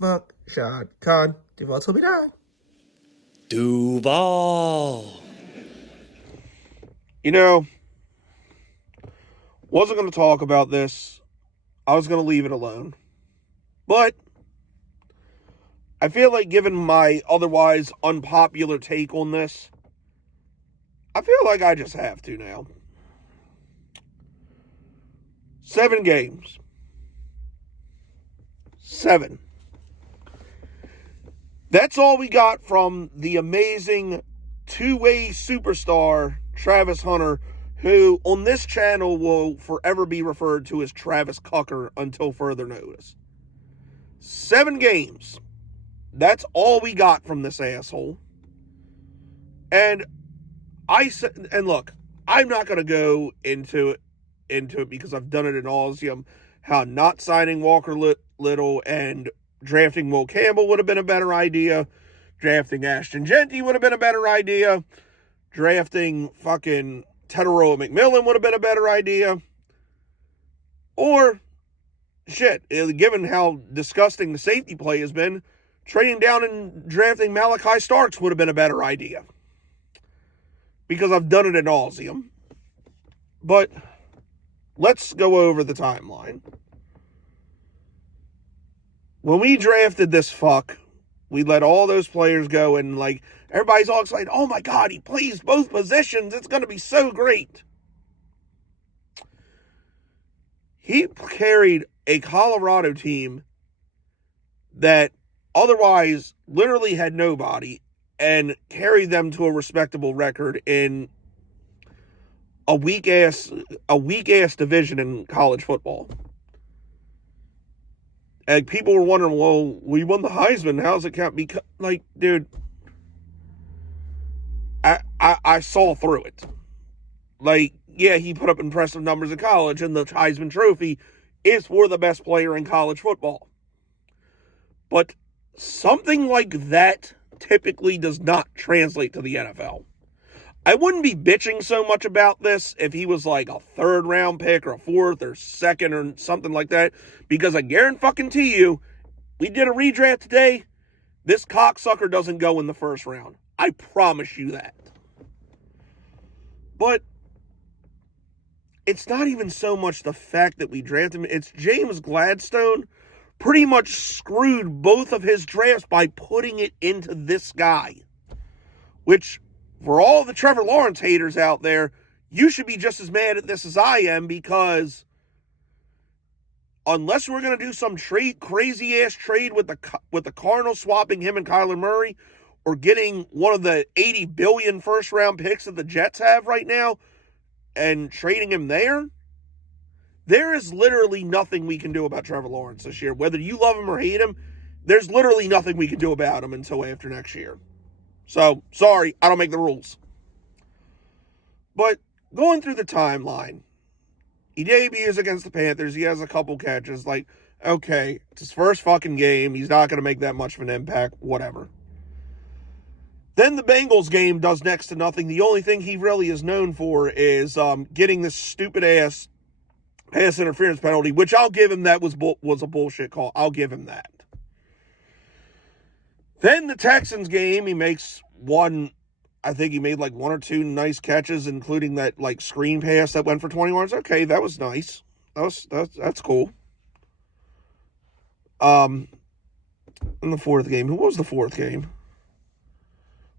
Fuck Shad Khan. Duval told me die. Duval. You know, wasn't going to talk about this. I was going to leave it alone. But I feel like, given my otherwise unpopular take on this, I feel like I just have to now. 7 games. 7. That's all we got from the amazing two-way superstar Travis Hunter, who on this channel will forever be referred to as Travis Cucker until further notice. 7 games. That's all we got from this asshole. And look, I'm not going to go into it because I've done it ad nauseum, how not signing Walker Little and drafting Will Campbell would have been a better idea. Drafting Ashton Genty would have been a better idea. Drafting fucking Teteroa McMillan would have been a better idea. Or, shit, given how disgusting the safety play has been, trading down and drafting Malachi Starks would have been a better idea. Because I've done it ad nauseum. But let's go over the timeline. When we drafted this fuck, we let all those players go, and like everybody's all excited. Oh my God, he plays both positions. It's going to be so great. He carried a Colorado team that otherwise literally had nobody and carried them to a respectable record in a weak ass division in college football. And people were wondering, well, we won the Heisman. How's it count? Because, like, dude, I saw through it. Like, yeah, he put up impressive numbers in college, and the Heisman Trophy is for the best player in college football. But something like that typically does not translate to the NFL. I wouldn't be bitching so much about this if he was like a 3rd round pick or a 4th or 2nd or something like that, because I guarantee you, we did a redraft today, this cocksucker doesn't go in the 1st round. I promise you that. But it's not even so much the fact that we drafted him, it's James Gladstone pretty much screwed both of his drafts by putting it into this guy. Which, for all the Trevor Lawrence haters out there, you should be just as mad at this as I am, because unless we're going to do some crazy-ass trade with the Cardinals swapping him and Kyler Murray, or getting one of the 80 billion first-round picks that the Jets have right now and trading him there is literally nothing we can do about Trevor Lawrence this year. Whether you love him or hate him, there's literally nothing we can do about him until after next year. So, sorry, I don't make the rules. But going through the timeline, he debuts against the Panthers. He has a couple catches. Like, okay, it's his first fucking game. He's not going to make that much of an impact. Whatever. Then the Bengals game does next to nothing. The only thing he really is known for is getting this stupid-ass pass interference penalty, which I'll give him that was a bullshit call. I'll give him that. Then the Texans game, he makes I think he made like 1 or 2 nice catches, including that like screen pass that went for 20 yards. Okay, that was nice. That's cool. In the 4th game, who was the 4th game?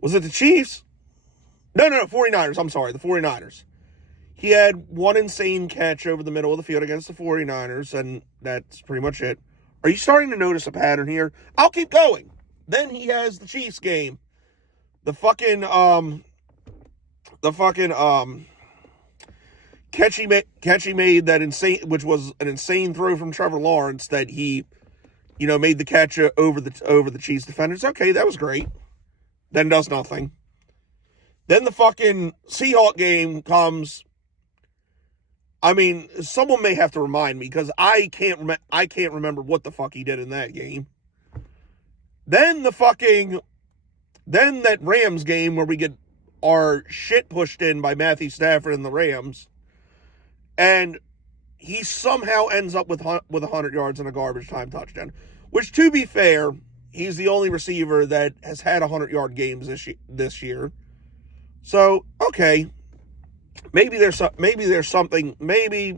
Was it the Chiefs? No, 49ers. I'm sorry, the 49ers. He had one insane catch over the middle of the field against the 49ers, and that's pretty much it. Are you starting to notice a pattern here? I'll keep going. Then he has the Chiefs game. The fucking catch he made that insane, which was an insane throw from Trevor Lawrence that he, made the catch over the Chiefs defenders. Okay, that was great. Then does nothing. Then the fucking Seahawk game comes. I mean, someone may have to remind me, because I can't remember what the fuck he did in that game. Then that Rams game where we get our shit pushed in by Matthew Stafford and the Rams. and he somehow ends up with 100 yards and a garbage time touchdown, which, to be fair, he's the only receiver that has had 100-yard games this year. So, okay, maybe there's something, maybe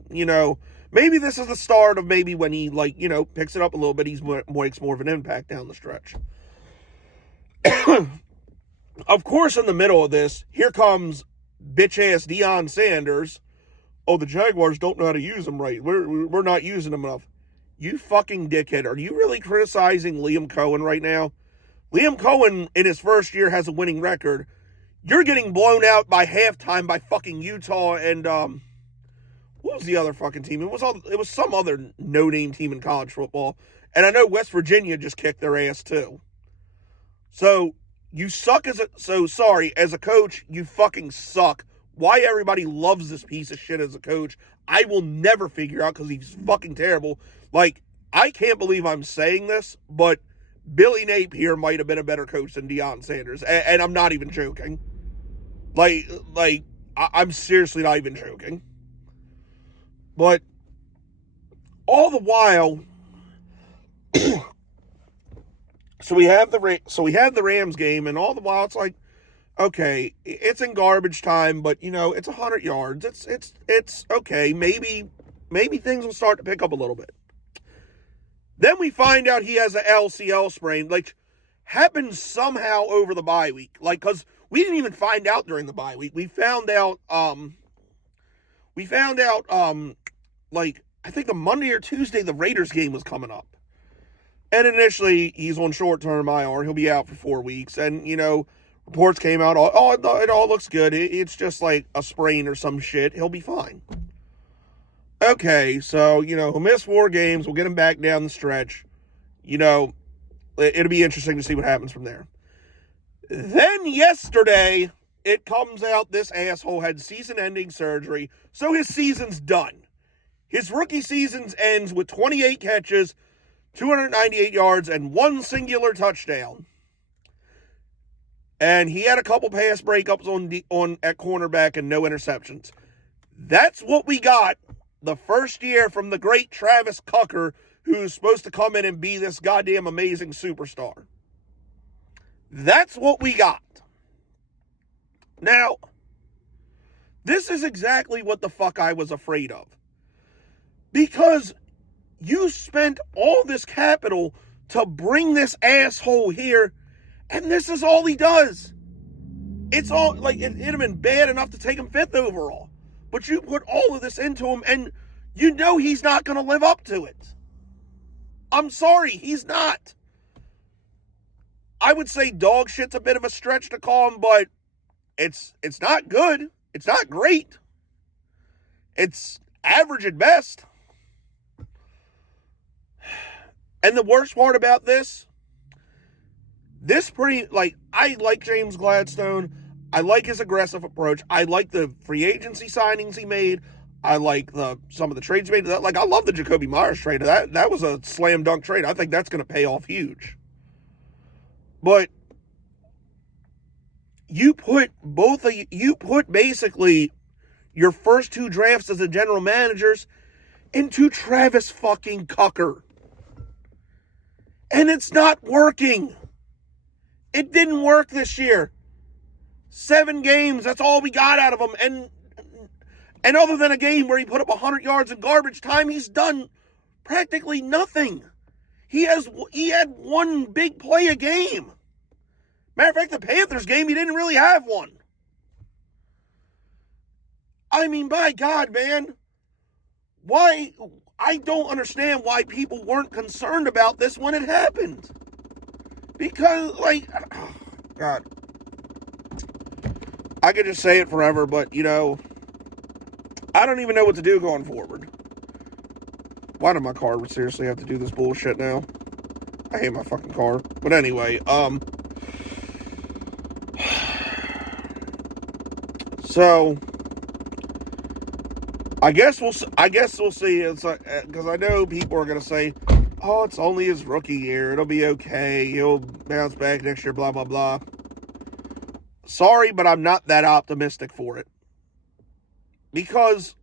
this is the start of maybe when he, picks it up a little bit, makes more of an impact down the stretch. Of course, in the middle of this, here comes bitch-ass Deion Sanders. Oh, the Jaguars don't know how to use him right. We're not using him enough. You fucking dickhead. Are you really criticizing Liam Cohen right now? Liam Cohen, in his first year, has a winning record. You're getting blown out by halftime by fucking Utah and, what was the other fucking team? It was some other no-name team in college football. And I know West Virginia just kicked their ass, too. So, you suck as a coach, you fucking suck. Why everybody loves this piece of shit as a coach, I will never figure out, because he's fucking terrible. Like, I can't believe I'm saying this, but Billy Napier might have been a better coach than Deion Sanders. And I'm not even joking. I'm seriously not even joking. But all the while, so we have the Rams game, and all the while it's like, okay, it's in garbage time, but it's 100 yards. It's okay. Maybe things will start to pick up a little bit. Then we find out he has an LCL sprain, like happened somehow over the bye week. Like, cause we didn't even find out during the bye week. We found out like, I think the Monday or Tuesday, the Raiders game was coming up. And initially, he's on short-term IR. He'll be out for 4 weeks. And, reports came out, it all looks good. It's just like a sprain or some shit. He'll be fine. Okay, so, he'll miss 4 games. We'll get him back down the stretch. It'll be interesting to see what happens from there. Then yesterday, it comes out this asshole had season-ending surgery, so his season's done. His rookie season ends with 28 catches, 298 yards, and 1 singular touchdown. And he had a couple pass breakups at cornerback and no interceptions. That's what we got the first year from the great Travis Cucker, who's supposed to come in and be this goddamn amazing superstar. That's what we got. Now, this is exactly what the fuck I was afraid of. Because you spent all this capital to bring this asshole here, and this is all he does. It's all, like, it'd have been bad enough to take him 5th overall. But you put all of this into him, and he's not going to live up to it. I'm sorry, he's not. I would say dog shit's a bit of a stretch to call him, but it's not good. It's not great. It's average at best. And the worst part about this I like James Gladstone. I like his aggressive approach. I like the free agency signings he made. I like some of the trades he made. Like, I love the Jacoby Myers trade. That was a slam dunk trade. I think that's going to pay off huge. But you put basically your first 2 drafts as the general managers into Travis fucking Cucker. And it's not working. It didn't work this year. 7 games, that's all we got out of him. And other than a game where he put up 100 yards in garbage time, he's done practically nothing. He had 1 big play a game. Matter of fact, the Panthers game, he didn't really have one. I mean, by God, man. Why? I don't understand why people weren't concerned about this when it happened. Because, oh, God. I could just say it forever, but, I don't even know what to do going forward. Why did my car seriously have to do this bullshit now? I hate my fucking car. But anyway, so I guess we'll see. It's like, because I know people are gonna say, "Oh, it's only his rookie year. It'll be okay. He'll bounce back next year." Blah blah blah. Sorry, but I'm not that optimistic for it, because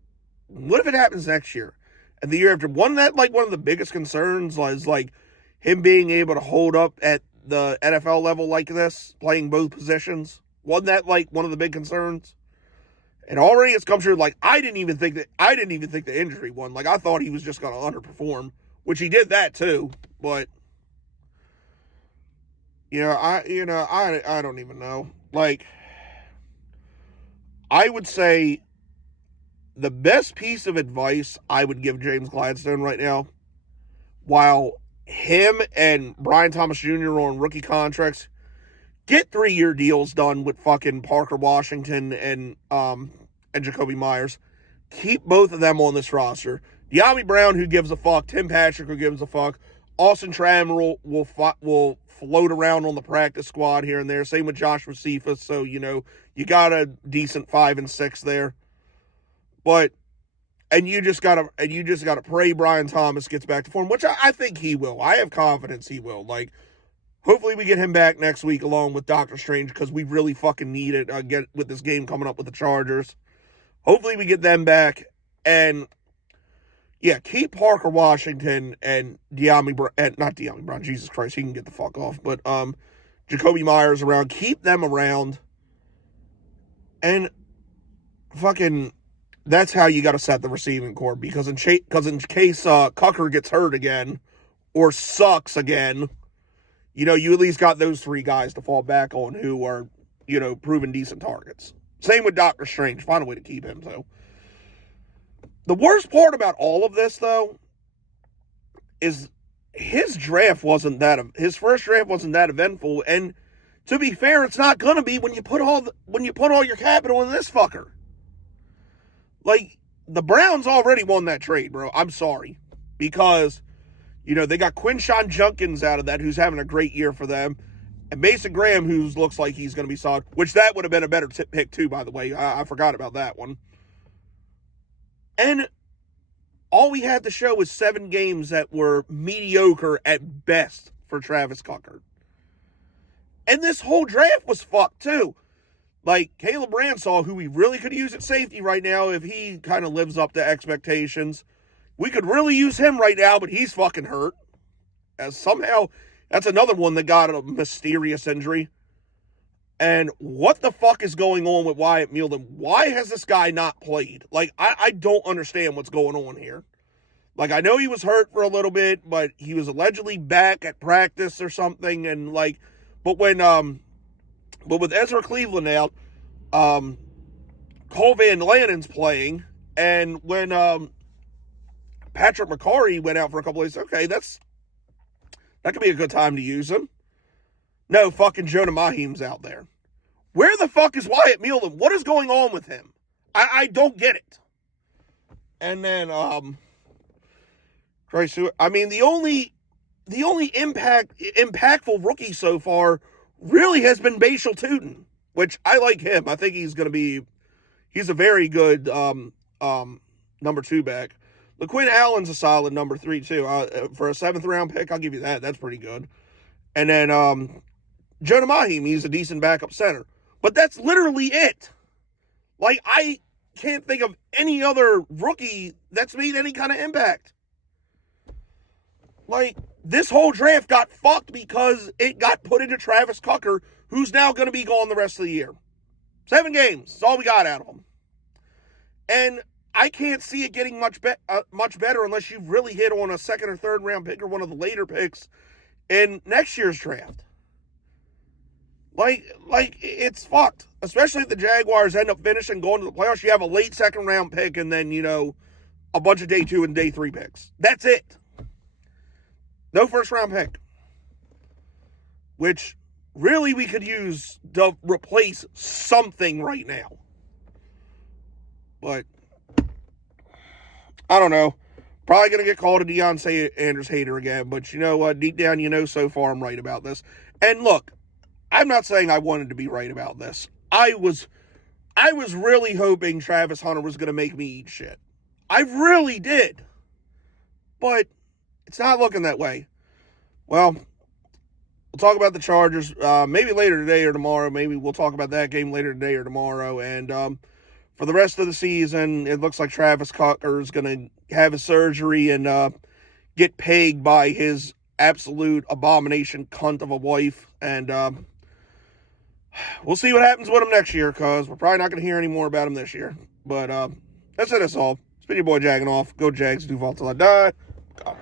what if it happens next year? And the year after? Wasn't that like one of the biggest concerns was like him being able to hold up at the NFL level like this, playing both positions? Wasn't that like one of the big concerns? And already it's come true. Like I didn't even think the injury one. Like I thought he was just going to underperform, which he did that too. But I don't even know. Like I would say the best piece of advice I would give James Gladstone right now, while him and Brian Thomas Jr. are on rookie contracts, get 3-year deals done with fucking Parker Washington and Jacoby Myers. Keep both of them on this roster. De'Ami Brown, who gives a fuck. Tim Patrick, who gives a fuck. Austin Trammell will float around on the practice squad here and there. Same with Joshua Cephas. So, you got a decent 5 and 6 there. But you just gotta pray Brian Thomas gets back to form, which I think he will. I have confidence he will. Like, hopefully we get him back next week along with Doctor Strange, because we really fucking need it with this game coming up with the Chargers. Hopefully we get them back. And yeah, keep Parker Washington and not De'Ami Brown, Jesus Christ, he can get the fuck off. But Jacoby Myers around. Keep them around. And fucking, that's how you got to set the receiving core, because in case Cucker gets hurt again or sucks again, you at least got those 3 guys to fall back on who are, proven decent targets. Same with Doctor Strange. Find a way to keep him, though. The worst part about all of this, though, is his first draft wasn't that eventful, and to be fair, it's not gonna be when you put all your capital in this fucker. Like, the Browns already won that trade, bro. I'm sorry. Because, they got Quinshon Judkins out of that, who's having a great year for them. And Mason Graham, who looks like he's going to be solid. Which that would have been a better pick, too, by the way. I forgot about that one. And all we had to show was 7 games that were mediocre at best for Travis Cucker. And this whole draft was fucked, too. Like, Caleb Ransaw, who we really could use at safety right now if he kind of lives up to expectations. We could really use him right now, but he's fucking hurt. As somehow, that's another one that got a mysterious injury. And what the fuck is going on with Wyatt Milden? Why has this guy not played? Like, I don't understand what's going on here. Like, I know he was hurt for a little bit, but he was allegedly back at practice or something. And, like, but with Ezra Cleveland out, Cole Van Lanen's playing, and when Patrick McCarry went out for a couple of days, okay, that could be a good time to use him. No, fucking Jonah Mahim's out there. Where the fuck is Wyatt Milden? What is going on with him? I don't get it. And then, Christ, I mean, the only impactful rookie so far really has been Bashal Tootin, which I like him. I think he's a very good number 2 back. LaQuinn Allen's a solid number 3 too. For a 7th round pick, I'll give you that. That's pretty good. And then Jonah Mahim, he's a decent backup center. But that's literally it. Like, I can't think of any other rookie that's made any kind of impact. Like, this whole draft got fucked because it got put into Travis Cucker, who's now going to be gone the rest of the year. 7 games. That's all we got out of him. And I can't see it getting much better unless you really hit on a 2nd or 3rd round pick or one of the later picks in next year's draft. Like it's fucked. Especially if the Jaguars end up finishing going to the playoffs. You have a late 2nd round pick and then, a bunch of day 2 and day 3 picks. That's it. No 1st round pick. Which really we could use to replace something right now. But I don't know. Probably going to get called a Deion Sanders hater again. But you know what? Deep down, so far I'm right about this. And look, I'm not saying I wanted to be right about this. I was really hoping Travis Hunter was going to make me eat shit. I really did. But it's not looking that way. Well, we'll talk about the Chargers maybe later today or tomorrow. Maybe we'll talk about that game later today or tomorrow. And for the rest of the season, it looks like Travis Cucker is going to have his surgery and get pegged by his absolute abomination cunt of a wife. And we'll see what happens with him next year, because we're probably not going to hear any more about him this year. But that's it. That's all. It's been your boy Jagging Off. Go Jags. Duval till I die. God.